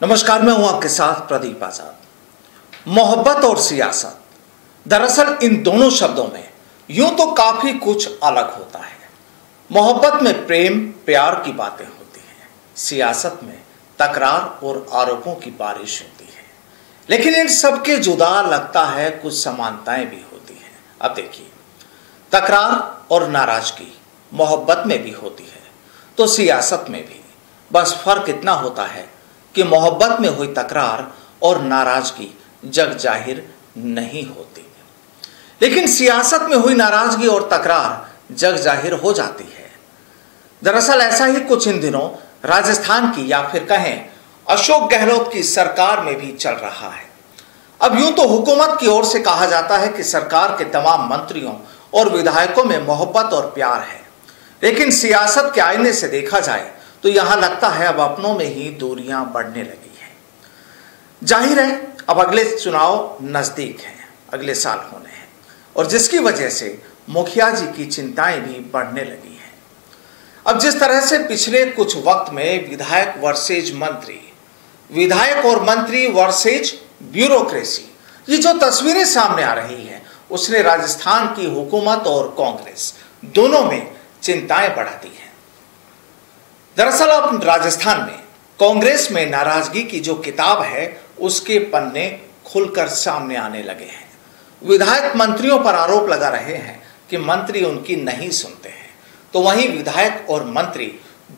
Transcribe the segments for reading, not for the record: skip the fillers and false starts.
नमस्कार, मैं हूं आपके साथ प्रदीप आजाद। मोहब्बत और सियासत, दरअसल इन दोनों शब्दों में यूं तो काफी कुछ अलग होता है। मोहब्बत में प्रेम प्यार की बातें होती हैं, सियासत में तकरार और आरोपों की बारिश होती है। लेकिन इन सबके जुदा लगता है कुछ समानताएं भी होती हैं। अब देखिए, तकरार और नाराजगी मोहब्बत में भी होती है तो सियासत में भी। बस फर्क इतना होता है कि मोहब्बत में हुई तकरार और नाराजगी जग जाहिर नहीं होती, लेकिन सियासत में हुई नाराजगी और तकरार जग जाहिर हो जाती है। दरअसल ऐसा ही कुछ इन दिनों राजस्थान की या फिर कहें अशोक गहलोत की सरकार में भी चल रहा है। अब यूं तो हुकूमत की ओर से कहा जाता है कि सरकार के तमाम मंत्रियों और विधायकों में मोहब्बत और प्यार है, लेकिन सियासत के आईने से देखा जाए तो यहां लगता है अब अपनों में ही दूरियां बढ़ने लगी हैं। जाहिर है अब अगले चुनाव नजदीक हैं, अगले साल होने हैं, और जिसकी वजह से मुखिया जी की चिंताएं भी बढ़ने लगी हैं। अब जिस तरह से पिछले कुछ वक्त में विधायक वर्सेज मंत्री, विधायक और मंत्री वर्सेज ब्यूरोक्रेसी, ये जो तस्वीरें सामने आ रही हैं, उसने राजस्थान की हुकूमत और कांग्रेस दोनों में चिंताएं बढ़ा दी हैं। दरअसल अब राजस्थान में कांग्रेस में नाराजगी की जो किताब है, उसके पन्ने खुलकर सामने आने लगे हैं। विधायक मंत्रियों पर आरोप लगा रहे हैं कि मंत्री उनकी नहीं सुनते हैं, तो वहीं विधायक और मंत्री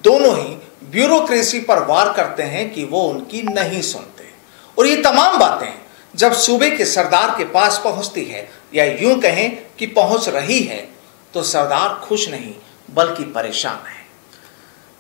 दोनों ही ब्यूरोक्रेसी पर वार करते हैं कि वो उनकी नहीं सुनते। और ये तमाम बातें जब सूबे के सरदार के पास पहुंचती है, या यूं कहें कि पहुंच रही है, तो सरदार खुश नहीं बल्कि परेशान है।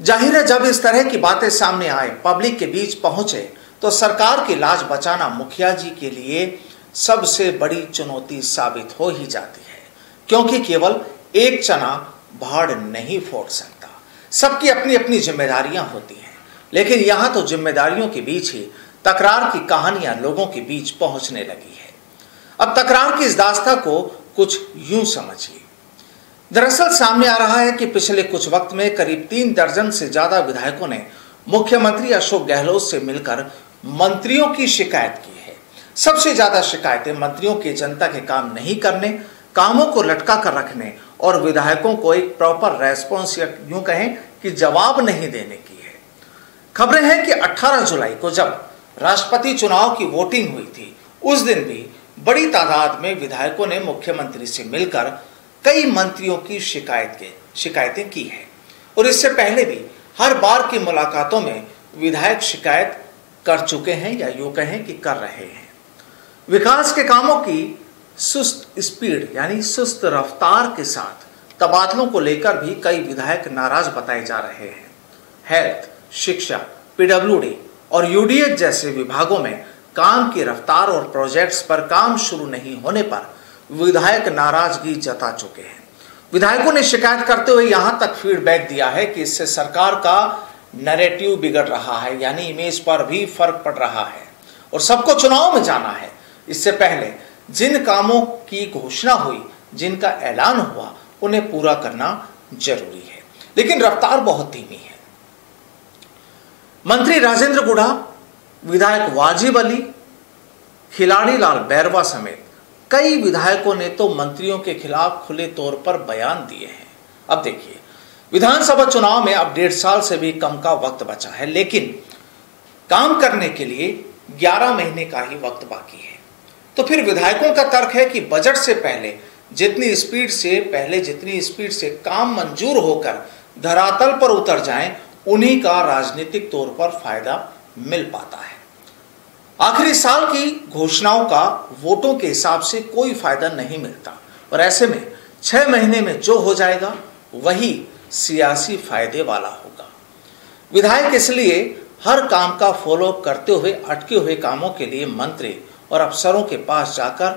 जाहिर है जब इस तरह की बातें सामने आए, पब्लिक के बीच पहुंचे, तो सरकार की लाज बचाना मुखिया जी के लिए सबसे बड़ी चुनौती साबित हो ही जाती है, क्योंकि केवल एक चना भाड़ नहीं फोड़ सकता। सबकी अपनी अपनी जिम्मेदारियां होती हैं, लेकिन यहां तो जिम्मेदारियों के बीच ही तकरार की कहानियां लोगों के बीच पहुंचने लगी है। अब तकरार की इस दास्तां को कुछ यूं समझिए। दरअसल सामने आ रहा है कि पिछले कुछ वक्त में करीब 3 दर्जन से ज्यादा विधायकों ने मुख्यमंत्री अशोक गहलोत से मिलकर मंत्रियों की शिकायत की है। सबसे ज्यादा शिकायतें मंत्रियों के जनता के काम नहीं करने, कामों को लटका कर रखने और विधायकों को एक प्रॉपर रेस्पॉन्स या यूं कहें कि जवाब नहीं देने की है। खबरें हैं कि 18 जुलाई को जब राष्ट्रपति चुनाव की वोटिंग हुई थी, उस दिन भी बड़ी तादाद में विधायकों ने मुख्यमंत्री से मिलकर कई मंत्रियों की शिकायतें की है। और इससे पहले भी हर बार की मुलाकातों में विधायक शिकायत कर चुके हैं या यूं कहें कि कर रहे हैं। विकास के कामों की सुस्त स्पीड यानी सुस्त रफ्तार के साथ तबादलों को लेकर भी कई विधायक नाराज बताए जा रहे हैं। हेल्थ, शिक्षा, पीडब्ल्यूडी और यूडीएच जैसे विभागों में काम की रफ्तार और प्रोजेक्ट्स पर काम शुरू नहीं होने पर विधायक नाराजगी जता चुके हैं। विधायकों ने शिकायत करते हुए यहां तक फीडबैक दिया है कि इससे सरकार का नैरेटिव बिगड़ रहा है, यानी इमेज पर भी फर्क पड़ रहा है, और सबको चुनाव में जाना है। इससे पहले जिन कामों की घोषणा हुई, जिनका ऐलान हुआ, उन्हें पूरा करना जरूरी है, लेकिन रफ्तार बहुत धीमी है। मंत्री राजेंद्र गुढ़ा, विधायक वाजिब अली, खिलाड़ी लाल बैरवा समेत कई विधायकों ने तो मंत्रियों के खिलाफ खुले तौर पर बयान दिए हैं। अब देखिए, विधानसभा चुनाव में अब 1.5 साल से भी कम का वक्त बचा है, लेकिन काम करने के लिए 11 महीने का ही वक्त बाकी है। तो फिर विधायकों का तर्क है कि बजट से पहले जितनी स्पीड से काम मंजूर होकर धरातल पर उतर जाएं, उन्हीं का राजनीतिक तौर पर फायदा मिल पाता है। आखिरी साल की घोषणाओं का वोटों के हिसाब से कोई फायदा नहीं मिलता, और ऐसे में 6 महीने में जो हो जाएगा वही सियासी फायदे वाला होगा। विधायक इसलिए हर काम का फॉलोअप करते हुए अटके हुए कामों के लिए मंत्री और अफसरों के पास जाकर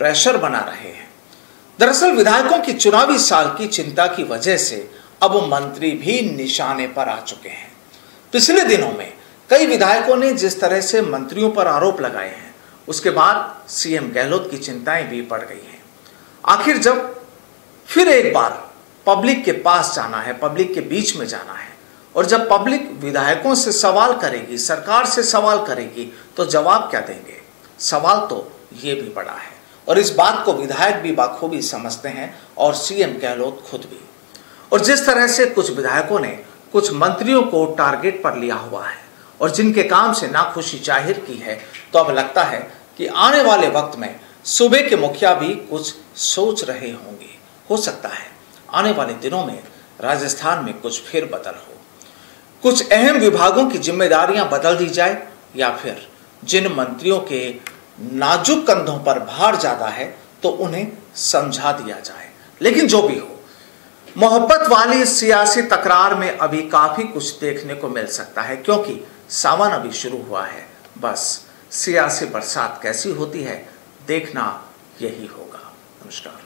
प्रेशर बना रहे हैं। दरअसल विधायकों की चुनावी साल की चिंता की वजह से अब मंत्री भी निशाने पर आ चुके हैं। पिछले दिनों में कई विधायकों ने जिस तरह से मंत्रियों पर आरोप लगाए हैं, उसके बाद सीएम गहलोत की चिंताएं भी बढ़ गई हैं। आखिर जब फिर एक बार पब्लिक के पास जाना है, पब्लिक के बीच में जाना है, और जब पब्लिक विधायकों से सवाल करेगी, सरकार से सवाल करेगी, तो जवाब क्या देंगे? सवाल तो ये भी बड़ा है और इस बात को विधायक भी बाखूबी समझते हैं और सीएम गहलोत खुद भी। और जिस तरह से कुछ विधायकों ने कुछ मंत्रियों को टारगेट पर लिया हुआ है और जिनके काम से नाखुशी जाहिर की है, तो अब लगता है कि आने वाले वक्त में सूबे के मुखिया भी कुछ सोच रहे होंगे। हो सकता है आने वाले दिनों में राजस्थान में कुछ फेरबदल हो, कुछ अहम विभागों की जिम्मेदारियां बदल दी जाए, या फिर जिन मंत्रियों के नाजुक कंधों पर भार ज्यादा है तो उन्हें समझा दिया जाए। लेकिन जो भी हो, मोहब्बत वाली सियासी तकरार में अभी काफी कुछ देखने को मिल सकता है, क्योंकि सावन अभी शुरू हुआ है। बस सियासी बरसात कैसी होती है देखना यही होगा। नमस्कार।